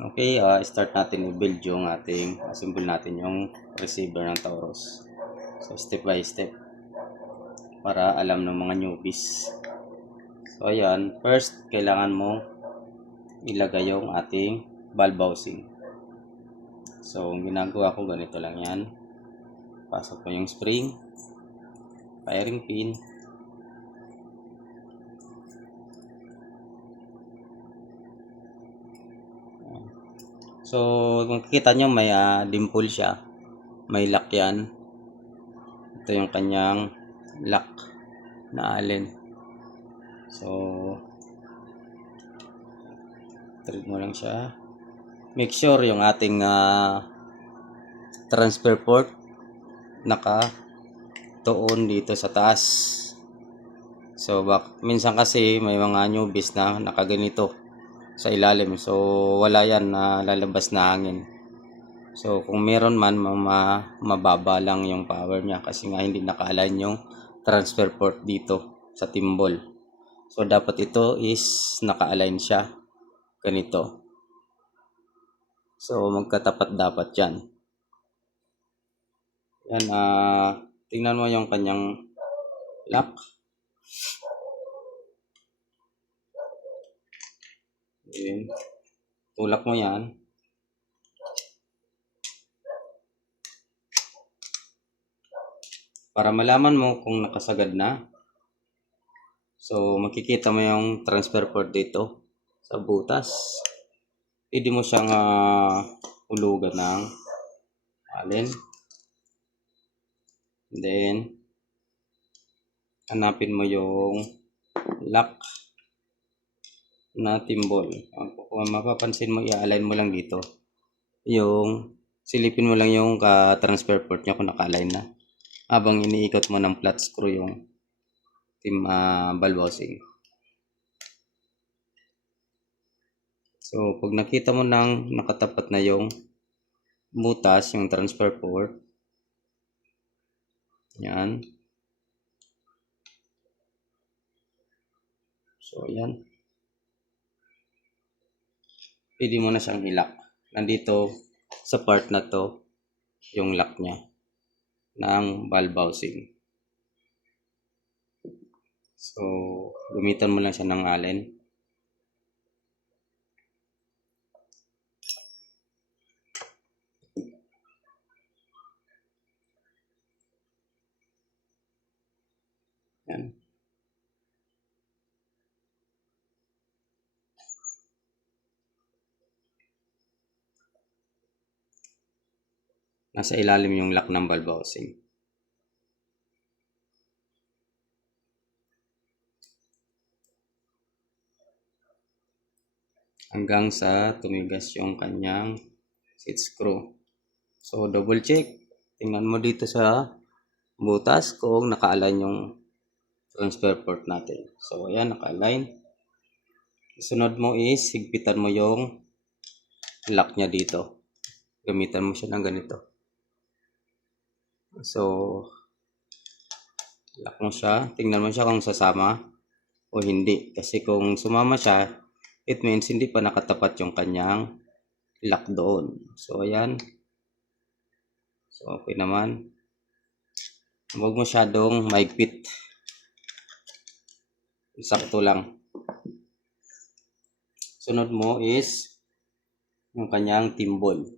Okay, start natin i-build yung ating assemble natin yung receiver ng Taurus. So step by step para alam ng mga newbies. So ayan, first kailangan mo ilagay yung ating valve housing. So ang ginagawa ko ganito lang yan. Pasok mo yung spring, firing pin, so makikita nyo may dimple siya, may lock yan. Ito yung kanyang lock na allen. So trade mo lang siya. Make sure yung ating transfer port naka tuon dito sa taas. So minsan kasi may mga newbies na nakaganito sa ilalim, so wala yan na lalabas na hangin. So kung meron man mababa lang yung power niya kasi nga hindi naka-align yung transfer port dito sa timbol. So dapat ito is naka-align siya ganito. So magkatapat dapat yan. Yan, tingnan mo yung kanyang lock. Then, tulak mo yan. Para malaman mo kung nakasagad na. So, makikita mo yung transfer port dito sa butas. Pwede mo siyang hulugan ng allen. Then, hanapin mo yung lock na timbol. Kung mapapansin mo, i-align mo lang dito. Yung, silipin mo lang yung transfer port niya kung naka-align na. Habang iniikot mo ng flat screw yung valve housing. So, pag nakita mo nang nakatapat na yung butas, yung transfer port, yan. So, yan. Pwede mo na siyang i-lock. Nandito sa part na to, yung lock niya ng valve housing. So, gamitan mo lang siya ng allen. Yan. Nasa ilalim yung lock ng valve housing. Hanggang sa tumigas yung kanyang seat screw. So, double check. Tingnan mo dito sa butas kung naka-align yung transfer port natin. So, ayan, naka-align. Sunod mo is, higpitan mo yung lock niya dito. Gamitan mo siya ng ganito. So, lock mo siya. Tingnan mo siya kung sasama o hindi. Kasi kung sumama siya, it means hindi pa nakatapat yung kanyang lock doon. So, ayan. So, okay naman. Huwag masyadong maigpit. Sakto lang. Sunod mo is yung kanyang timbol.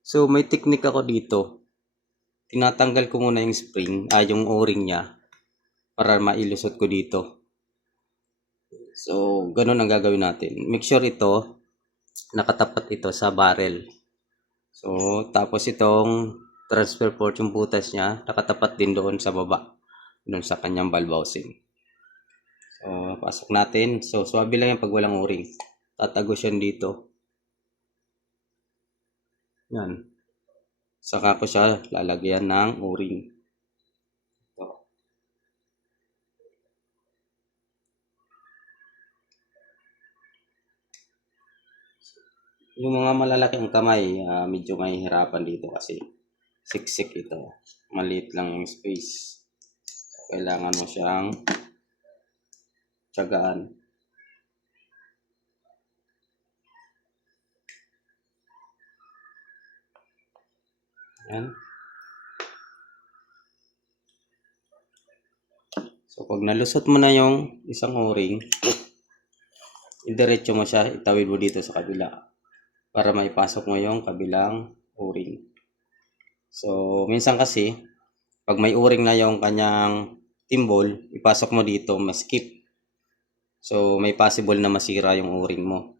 So, may technique ako dito. Tinatanggal ko muna yung spring, yung o-ring niya para mailusot ko dito. So, ganun ang gagawin natin. Make sure ito, nakatapat ito sa barrel. So, tapos itong transfer port, yung butas niya, nakatapat din doon sa baba. Doon sa kanyang valve housing. So, pasok natin. So, swabe lang yung pag walang o-ring. Tatagos yan dito. Yan. Saka ko siya lalagyan ng o-ring. Yung mga malalaki ang kamay, medyo mahihirapan dito kasi siksik ito. Maliit lang yung space. Kailangan mo siyang tiyagaan. Yan. So, pag nalusot mo na yung isang o-ring, idiretso mo siya, itawid mo dito sa kabila para maipasok mo yung kabilang o-ring. So, minsan kasi, pag may o-ring na yung kanyang timbol, ipasok mo dito, ma-skip. So, may possible na masira yung o-ring mo.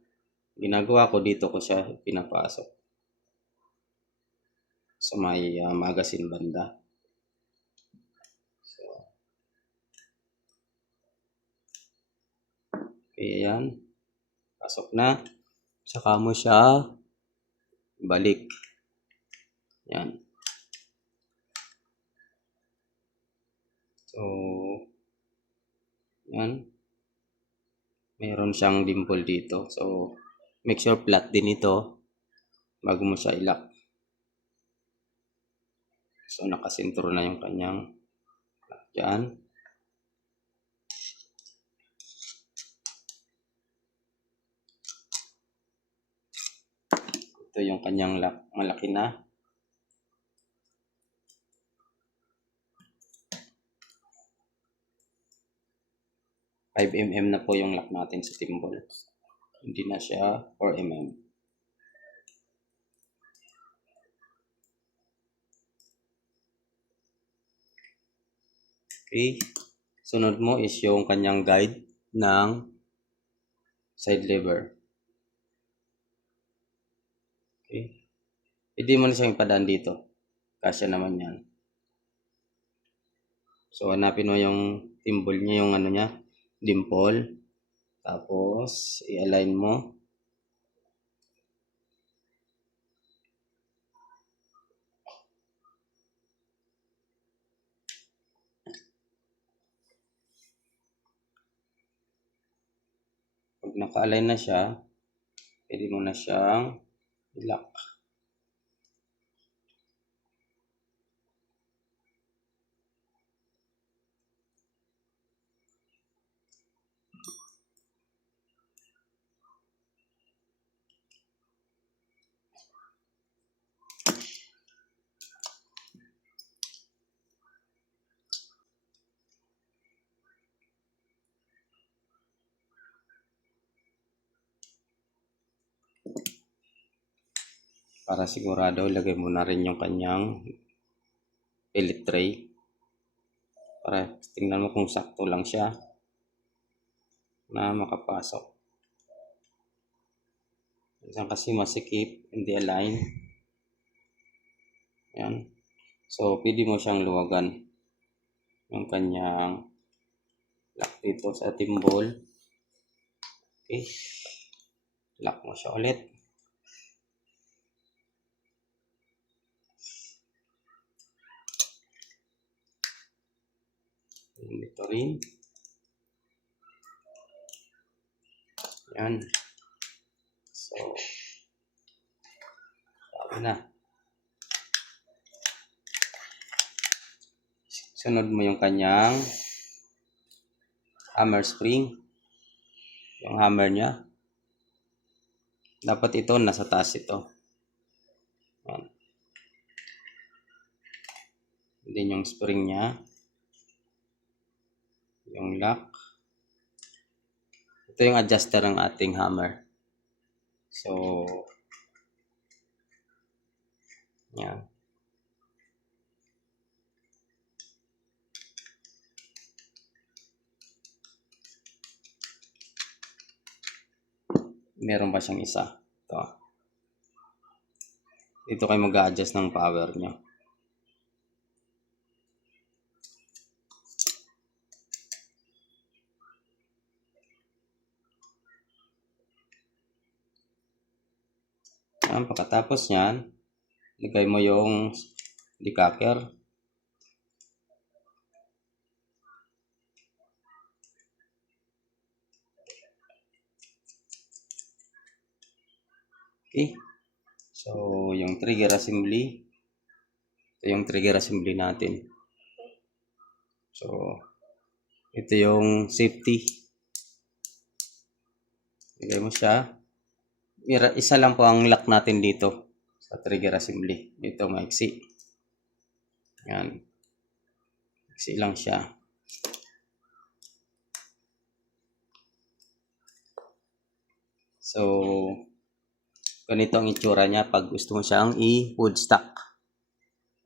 Ginagawa ko dito ko siya pinapasok sa may magazine banda. So, okay, yan. Pasok na. Saka mo siya balik. Yan. So, yan. Meron siyang dimple dito. So, make sure flat din ito bago mo siya ilak. So, nakasentro na yung kanyang yan. Ito yung kanyang lock. Malaki na. $5mm na po yung lock natin sa timbol. Hindi na siya 4mm. Okay. Sunod mo is yung kanyang guide ng side lever. Okay. Hindi mo na siyang ipadaan dito. Kasya naman yan. So, hanapin mo yung timbol niya, yung ano niya, dimple. Tapos, i-align mo. Pag naka-align na siya, pwede mo na siyang i-lock. Para sigurado, ilagay mo na rin yung kanyang pellet tray. Para tingnan mo kung sakto lang siya na makapasok. Minsan kasi masikip, hindi align. Yan. So, pwede mo siyang luwagan yung kanyang lock dito sa timbol. Okay. Lock mo siya ulit. Dito rin. Yan. So, sabi na. Sunod mo yung kanyang hammer spring. Yung hammer niya. Dapat ito nasa taas ito. Yan. Then yung spring niya. Yung lock. Ito yung adjuster ng ating hammer. So, yan. Meron pa siyang isa. Ito. Dito kayo mag-a-adjust ng power nyo. Yan. Pagkatapos yan, lagay mo yung decacker. Okay. So, yung trigger assembly. Ito yung trigger assembly natin. So, ito yung safety. Lagay mo siya. Isa lang po ang lock natin dito sa trigger assembly. Ito maiksi. Yan. Iksi lang siya. So, ganito ang itsura niya pag gusto mo siyang i-wood stock.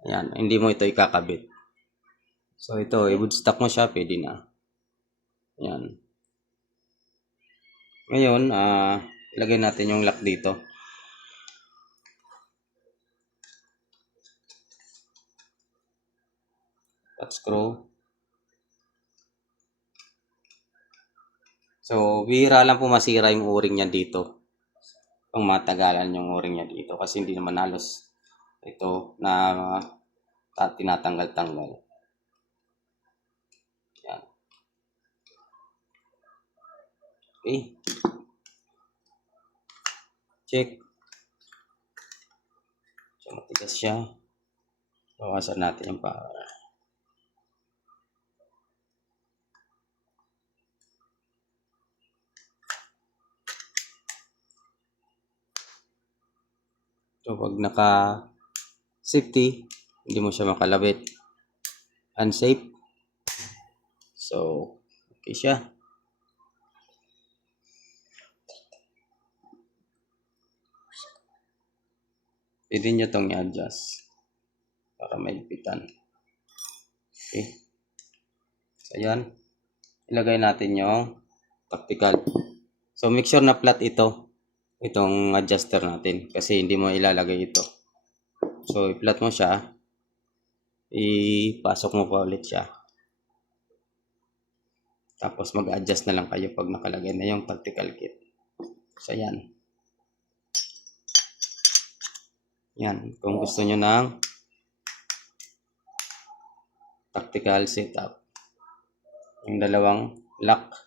Ayan, hindi mo ito ikakabit. So, ito, i-wood stock mo siya, pwede na. Ayan. Ngayon, ilagay natin yung lock dito. At screw. So, bihira lang po masira yung o-ring niya dito. Kung matagalan yung o-ring niya dito. Kasi hindi naman halos ito na tinatanggal-tanggal. Yan. Okay. Check. So, matigas siya. Bawasan natin yung power. So, pag naka-safety, hindi mo siya makalabit. Unsafe. So, okay siya. Pwede nyo itong i-adjust para maigpitan. Okay. So, ayan. Ilagay natin yung tactical. So, make sure na flat itong adjuster natin kasi hindi mo ilalagay ito. So, i-flat mo siya. Ipasok mo pa ulit siya. Tapos mag-adjust na lang kayo pag nakalagay na yung tactical kit. So, yan. Yan. Kung gusto nyo ng tactical setup. Yung dalawang lock.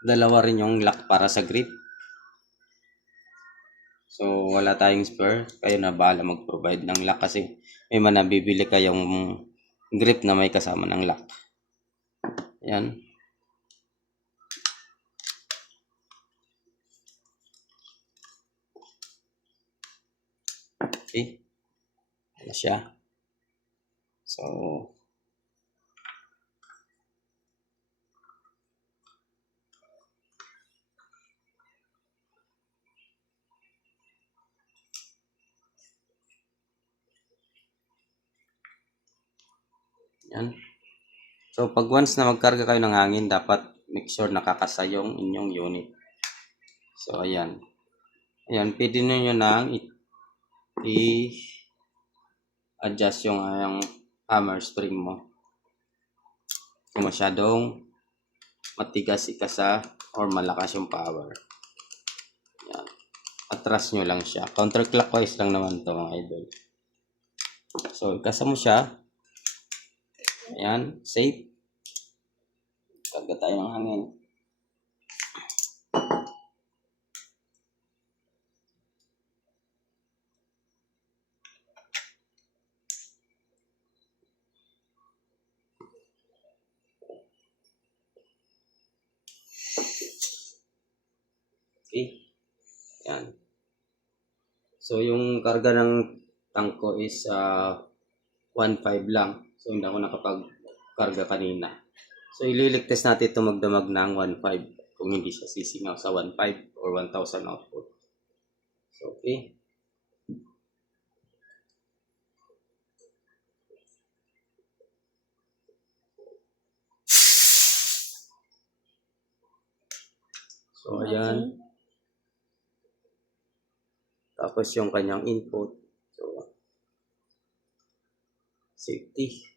Dalawa rin yung lock para sa grip. So, wala tayong spare. Kayo na bahala mag-provide ng lock kasi may manabibili kayong grip na may kasama ng lock. Yan. Okay. Ayan siya. So, yan. So, pag once na magkarga kayo ng hangin, dapat make sure nakakasa yung inyong unit. So, ayan. Ayan, pwede nyo nang i-adjust yung hammer spring mo. Kung masyadong matigas ikasa or malakas yung power. Ayan. Atras nyo lang siya. Counterclockwise lang naman to mga idol. So, ikasa mo siya. Ayan, safe. Karga tayo ng hangin. Okay. Ayan. So, yung karga ng tangko is 1.5 lang. So, hindi ako nakapag-karga kanina. So, ililigtas natin ito magdamag ng 1.5 kung hindi siya sisingaw sa 1.5 or 1,000 output. So, okay. So, ayan. Tapos yung kanyang input. So, safety.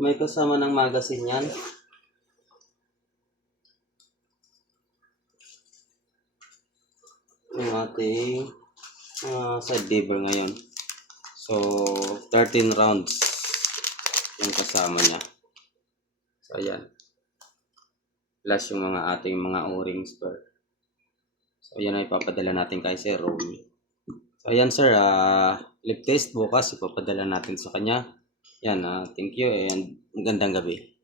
May kasama ng magazine yan. Yung ating side lever ngayon. So, 13 rounds yung kasama niya. So, ayan. Plus yung ating mga o-ring spare. So, yan ang ipapadala natin kay Sir Romy. So, ayan sir, lip test bukas ipapadala natin sa kanya. Yan, thank you and magandang gabi.